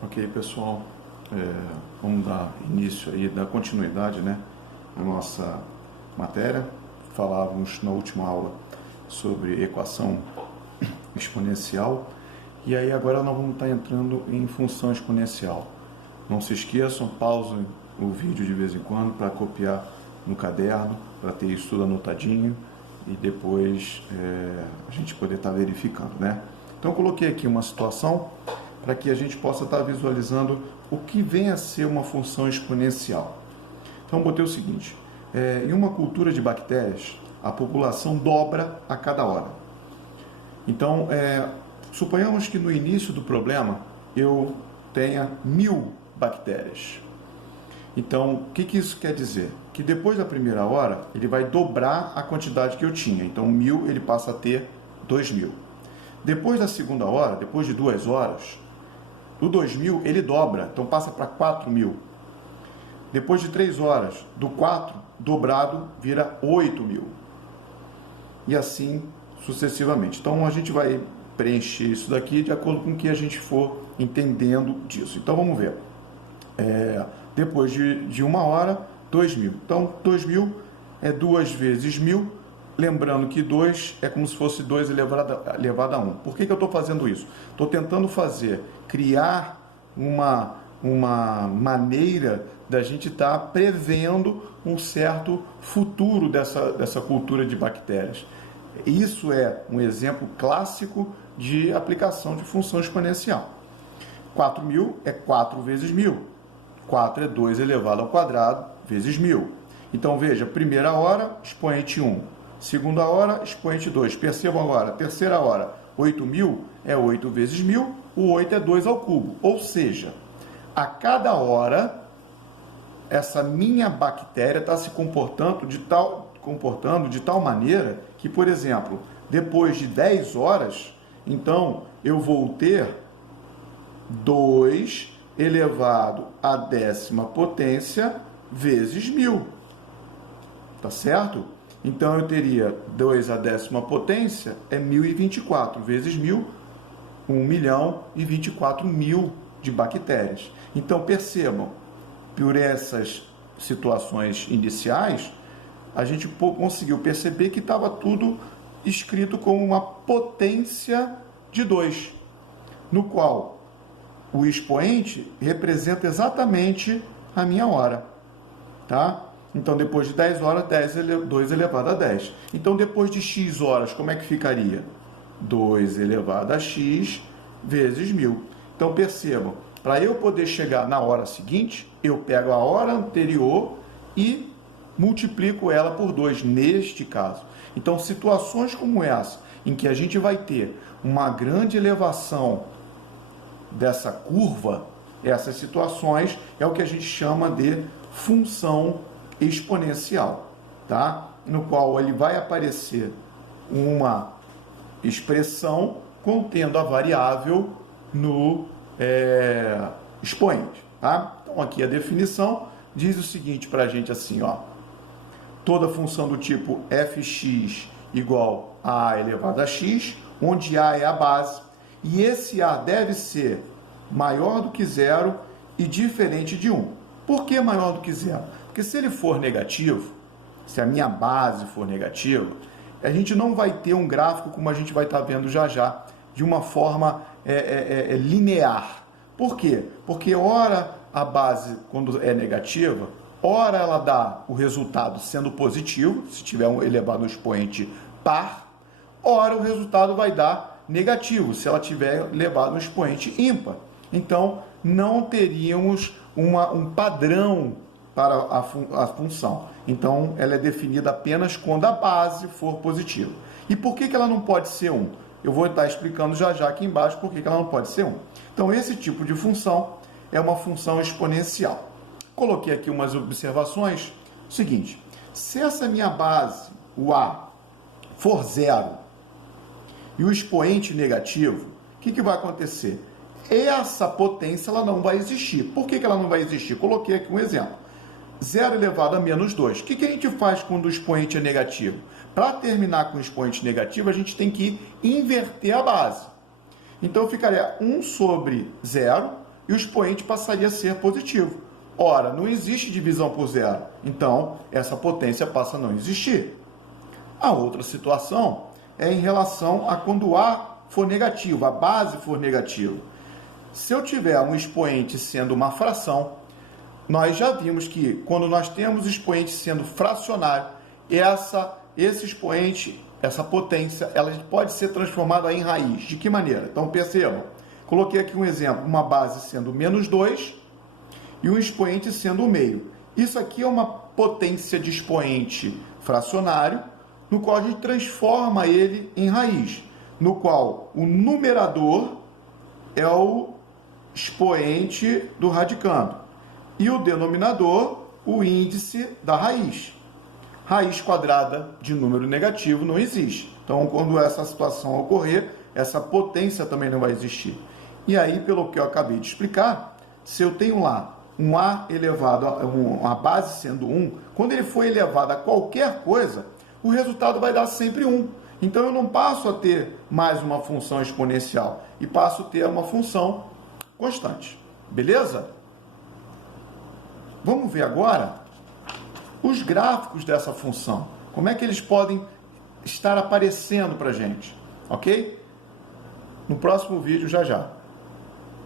Ok, pessoal, vamos dar início aí, dar continuidade, né, à nossa matéria. Falávamos na última aula sobre equação exponencial e aí agora nós vamos estar entrando em função exponencial. Não se esqueçam, pausem o vídeo de vez em quando para copiar no caderno, para ter isso tudo anotadinho e depois a gente poder estar verificando, né? Então eu coloquei aqui uma situação para que a gente possa estar visualizando o que vem a ser uma função exponencial. Então, botei o seguinte, em uma cultura de bactérias, a população dobra a cada hora. Então, suponhamos que no início do problema eu tenha 1000 bactérias. Então, o que isso quer dizer? Que depois da primeira hora, ele vai dobrar a quantidade que eu tinha. Então, 1000 ele passa a ter 2000. Depois da segunda hora, depois de 2 horas, do 2000 ele dobra, então passa para 4000. Depois de 3 horas, do 4 dobrado vira 8000. E assim sucessivamente. Então a gente vai preencher isso daqui de acordo com o que a gente for entendendo disso. Então vamos ver. Depois de 1 hora, 2000. Então 2000 é 2 vezes 1000. Lembrando que 2 é como se fosse 2 elevado a 1. Por que eu estou fazendo isso? Estou tentando criar uma maneira da gente estar prevendo um certo futuro dessa cultura de bactérias. Isso é um exemplo clássico de aplicação de função exponencial. 4000 é 4 vezes 1000. 4 é 2 elevado ao quadrado vezes 1000. Então veja, primeira hora, expoente 1. Segunda hora, expoente 2. Percebam agora, terceira hora, 8000 é 8 vezes 1000, o 8 é 2 ao cubo. Ou seja, a cada hora, essa minha bactéria está se comportando de tal maneira que, por exemplo, depois de 10 horas, então eu vou ter 2 elevado à 10ª potência vezes 1000. Tá certo? Então eu teria 2 à 10ª potência é 1024 vezes 1000, 1.024.000 de bactérias. Então percebam, por essas situações iniciais, a gente conseguiu perceber que estava tudo escrito como uma potência de 2, no qual o expoente representa exatamente a minha hora, tá? Então, depois de 10 horas, 2 elevado a 10. Então, depois de x horas, como é que ficaria? 2 elevado a x vezes 1000. Então, percebam, para eu poder chegar na hora seguinte, eu pego a hora anterior e multiplico ela por 2, neste caso. Então, situações como essa, em que a gente vai ter uma grande elevação dessa curva, essas situações é o que a gente chama de função exponencial, tá? No qual ele vai aparecer uma expressão contendo a variável no expoente, tá? Então aqui a definição diz o seguinte para a gente assim, ó: toda função do tipo fx igual a a elevado a x, onde a é a base, e esse a deve ser maior do que zero e diferente de 1. Por que maior do que zero? Porque se ele for negativo, se a minha base for negativa, a gente não vai ter um gráfico como a gente vai estar vendo já já, de uma forma linear. Por quê? Porque ora a base, quando é negativa, ora ela dá o resultado sendo positivo, se tiver um elevado no expoente par, ora o resultado vai dar negativo, se ela tiver elevado no expoente ímpar. Então, não teríamos um padrão para a função. Então, ela é definida apenas quando a base for positiva. E por que ela não pode ser 1? Eu vou estar explicando já já aqui embaixo por que ela não pode ser 1. Então, esse tipo de função é uma função exponencial. Coloquei aqui umas observações. Seguinte, se essa minha base, o A, for 0 e o expoente negativo, o que vai acontecer? Essa potência ela não vai existir. Por que ela não vai existir? Coloquei aqui um exemplo. 0 elevado a menos 2. O que a gente faz quando o expoente é negativo? Para terminar com o expoente negativo, a gente tem que inverter a base. Então, ficaria 1 sobre 0 e o expoente passaria a ser positivo. Ora, não existe divisão por zero, então essa potência passa a não existir. A outra situação é em relação a quando o A for negativo, a base for negativa. Se eu tiver um expoente sendo uma fração, nós já vimos que quando nós temos o expoente sendo fracionário, esse expoente, essa potência, ela pode ser transformada em raiz. De que maneira? Então percebam, coloquei aqui um exemplo, uma base sendo menos 2 e um expoente sendo o meio. Isso aqui é uma potência de expoente fracionário, no qual a gente transforma ele em raiz, no qual o numerador é o expoente do radicando e o denominador o índice da raiz. Raiz quadrada de número negativo não existe. Então, quando essa situação ocorrer, essa potência também não vai existir. E aí, pelo que eu acabei de explicar, se eu tenho lá um A elevado, uma base sendo 1, quando ele for elevado a qualquer coisa, o resultado vai dar sempre 1. Então, eu não passo a ter mais uma função exponencial e passo a ter uma função constante. Beleza? Vamos ver agora os gráficos dessa função. Como é que eles podem estar aparecendo para a gente? Ok? No próximo vídeo, já já.